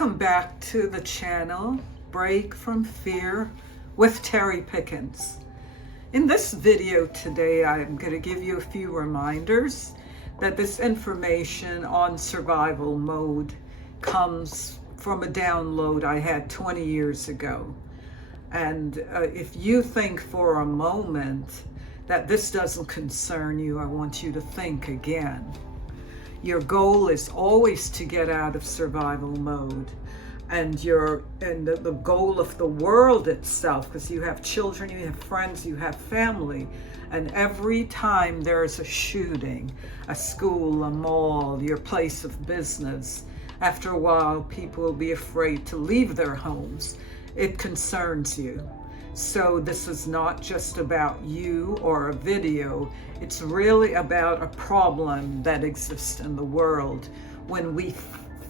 Welcome back to the channel, Break from Fear with Terry Pickens. In this video today, I'm going to give you a few reminders that this information on survival mode comes from a download I had 20 years ago. And if you think for a moment that this doesn't concern you, I want you to think again. Your goal is always to get out of survival mode, and the goal of the world itself, because you have children, you have friends, you have family, and every time there's a shooting, a school, a mall, your place of business, after a while people will be afraid to leave their homes. It concerns you. So this is not just about you or a video. It's really about a problem that exists in the world when we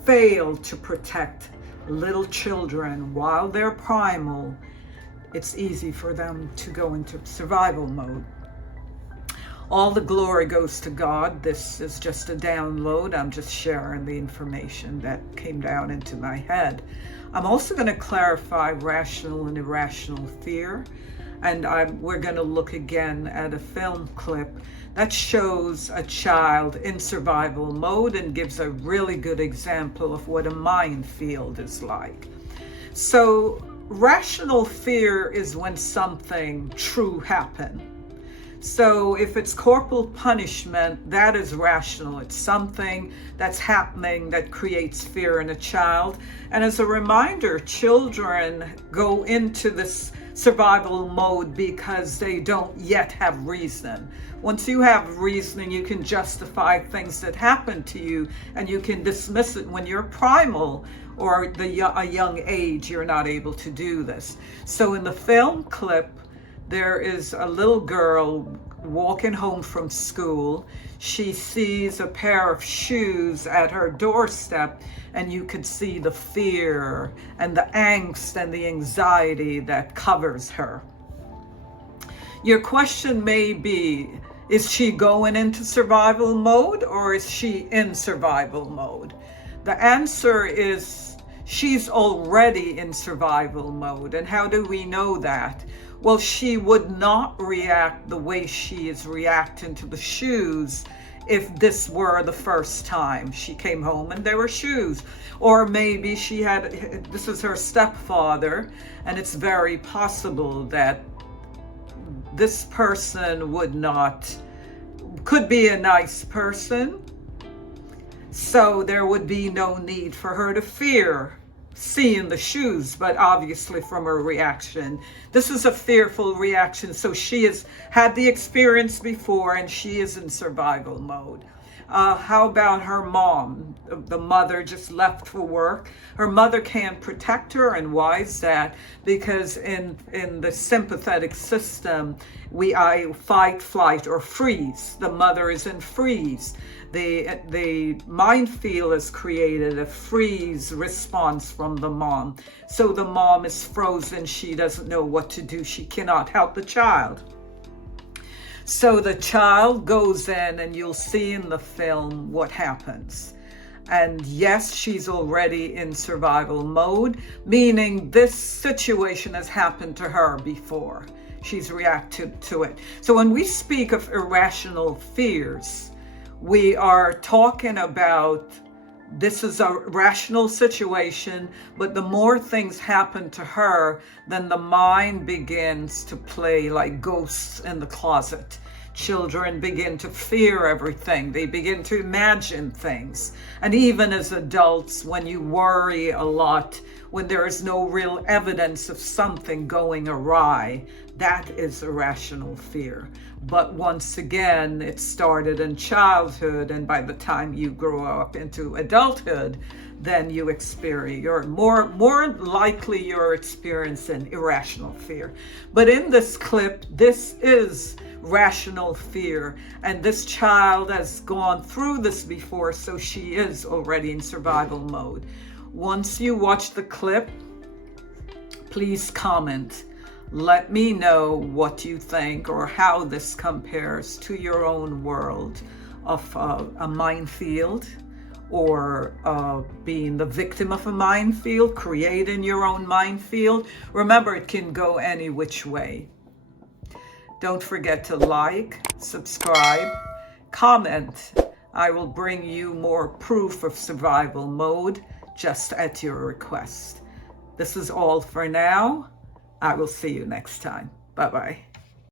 fail to protect little children while they're primal. It's easy for them to go into survival mode. All the glory goes to God. This is just a download. I'm just sharing the information that came down into my head. I'm also going to clarify rational and irrational fear. And we're going to look again at a film clip that shows a child in survival mode and gives a really good example of what a minefield is like. So rational fear is when something true happens. So if it's corporal punishment, that is rational. It's something that's happening that creates fear in a child. And as a reminder, children go into this survival mode because they don't yet have reason. Once you have reasoning, you can justify things that happen to you, and you can dismiss it. When you're primal or a young age, you're not able to do this. So in the film clip, there is a little girl walking home from school. She sees a pair of shoes at her doorstep, and you could see the fear and the angst and the anxiety that covers her. Your question may be, is she going into survival mode or is she in survival mode? The answer is she's already in survival mode. And how do we know that? Well, she would not react the way she is reacting to the shoes if this were the first time she came home and there were shoes. Or maybe this is her stepfather, and it's very possible that this person could be a nice person. So there would be no need for her to fear seeing the shoes, but obviously from her reaction, this is a fearful reaction. So she has had the experience before and she is in survival mode. How about her mom? The mother just left for work. Her mother can't protect her, and why is that? Because in the sympathetic system, I fight, flight, or freeze. The mother is in freeze. The minefield has created a freeze response from the mom. So the mom is frozen. She doesn't know what to do. She cannot help the child. So the child goes in, and you'll see in the film what happens. And yes, she's already in survival mode, meaning this situation has happened to her before. She's reacted to it. So when we speak of irrational fears, we are talking about this is a rational situation, but the more things happen to her, then the mind begins to play like ghosts in the closet. Children begin to fear everything. They begin to imagine things. And even as adults, when you worry a lot, when there is no real evidence of something going awry, that is irrational fear. But once again, it started in childhood, and by the time you grow up into adulthood, then you're more likely you're experiencing irrational fear. But in this clip, this is rational fear, and this child has gone through this before, so she is already in survival mode. Once you watch the clip, please comment. Let me know what you think or how this compares to your own world of a minefield or being the victim of a minefield, creating your own minefield. Remember, it can go any which way. Don't forget to like, subscribe, comment. I will bring you more proof of survival mode just at your request. This is all for now. I will see you next time. Bye-bye.